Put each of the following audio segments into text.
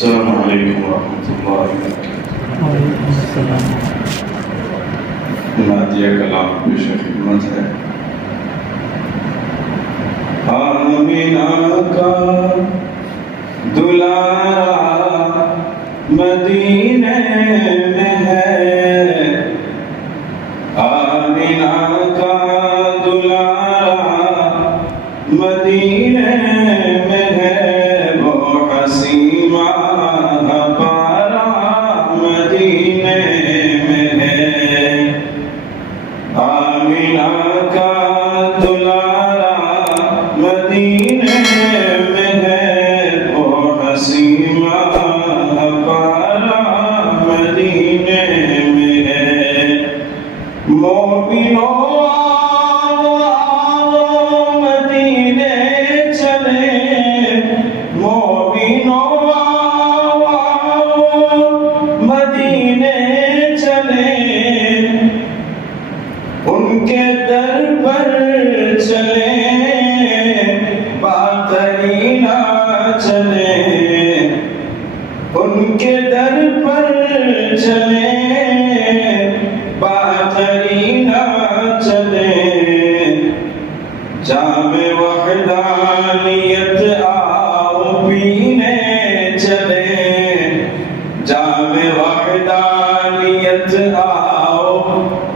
السلام علیکم ورحمۃ اللہ وبرکاتہ۔ وعلیکم السلام۔ نعتیہ کلام پیش خدمت ہے۔ آمینہ کا دلارا مدینے میں ہے، آمینہ کا دلارا مدینے میں ہے، وہ حسین ماہ پارا مدینے میں ہے، آمینہ کا دلارا مدینے میں ہے، وہ حسین ماہ پارا مدینے میں ہے۔ مومنوں ان کے در پر چلیں، باطری نہ چلیں، ان کے در پر چلیں، باطری نہ چلیں، جام وحدانیت آؤ پینے چلیں، جام وحدانیت آؤ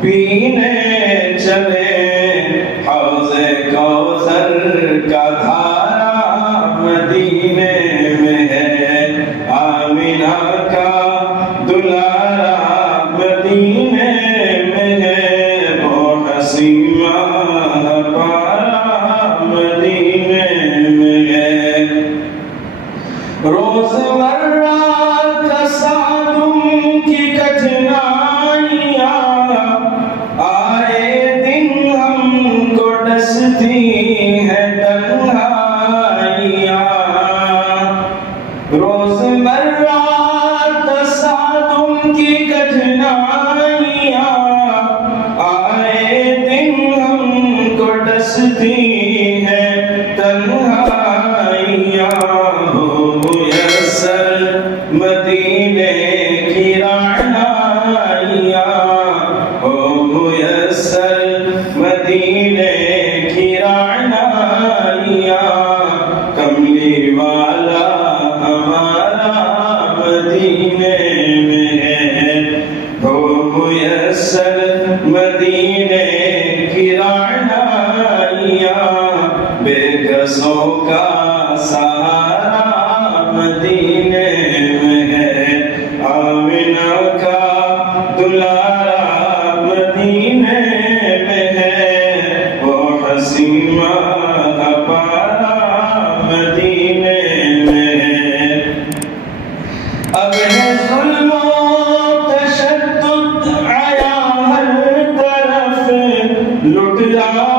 پینے چلے، حوض کوثر کا دھارا مدینے میں ہے، آمینہ کا دلارا مدینے میں ہے، وہ حسین ماہ پارا مدینے میں ہے۔ روزمرہ تصادم کی کٹھنائیاں ہیں تنہائیاں، روزمرہ تصادم کی کٹھنائیاں، آئے دن ہم کو ڈستی ہیں تنہائیاں، ہو میسر مدینے کی رعنائیاں، ہو میسر مدینے کملی والا ہمارا مدینے میں ہے، ہو میسر مدینے کی رعنائیاں، بے کسوں کا سہارا مدینے میں ہے، آمینہ کا دلارا مدینے میں ہے، وہ حسین ماہ پارا مدینے میں ہے۔ اب ہے ظلم و تشدد آیا ہر طرف، لٹ رہا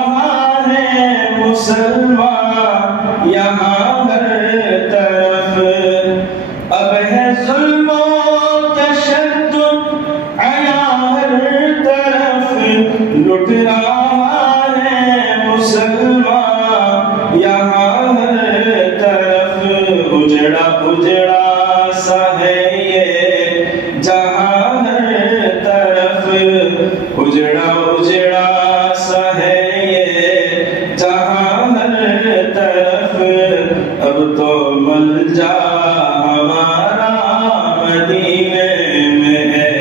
ہے مسلمان یہاں ہر طرف، اب ہے ظلم و تشدد آیا ہر طرف، لٹ رہا ہے مسلمان یہاں ہر طرف، اجڑا اجڑا سا ہے یہ جہاں ہر طرف، اجڑا اجڑا سا ہے یہ جہاں ہر طرف، اب تو ملجا ہمارا مدینے میں ہے،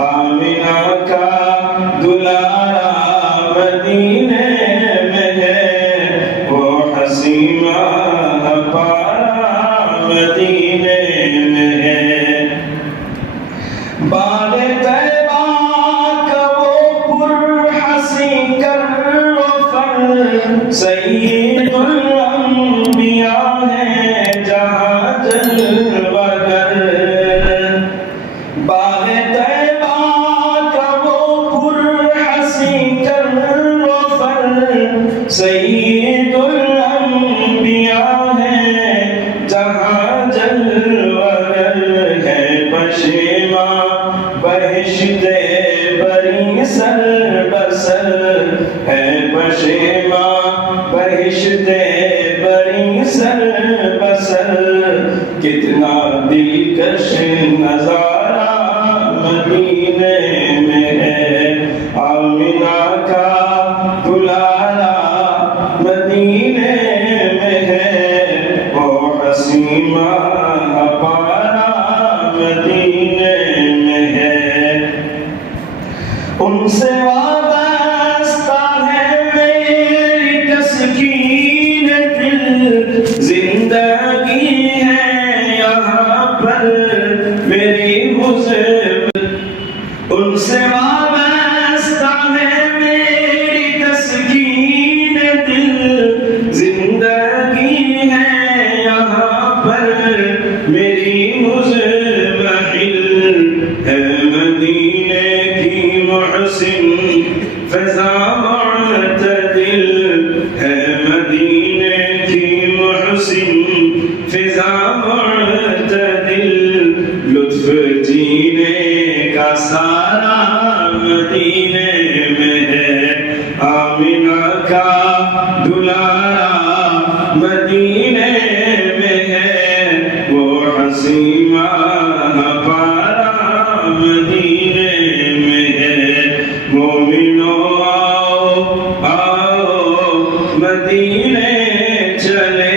آمینہ کا دلارا مدینے میں ہے، وہ حسین ماہ پارا مدینے میں ہے۔ باغ طیبہ کا وہ پرحسی کر و فر، سید الانبیاء ہے جہاں جلوہ گر، باغ طیبہ کا وہ پرحسی کر و فر، سید الانبیاء ہے جہاں جلوہ گر، ہے پشیماں بہشت بری سر بسر، ہے پشیماں بہشت بری سر بسر، کتنا دلکش نظارہ مدینے میں ہے، آمنہ کا دلارا مدینے میں ہے، وہ حسینہ پارا مدینے میں ہے۔ ان سے وابستہ ہے میری تسکین دل، زندگی ہے یہاں پر میری مصیبت۔ ان سے وابستہ ہے میری تسکین دل، زندگی ہے یہاں پر میری مزمحل ہے، مدینے کی محسن فضا معتدل ہے، مدینے کی محسن فضا معتدل، لطف جینے کا سارا مدینے میں ہے، آمنہ کا دلارا مدینے میں ہے، وہ حسینہ پارا مدینے میں ہے۔ مومنو آؤ آؤ مدینے چلے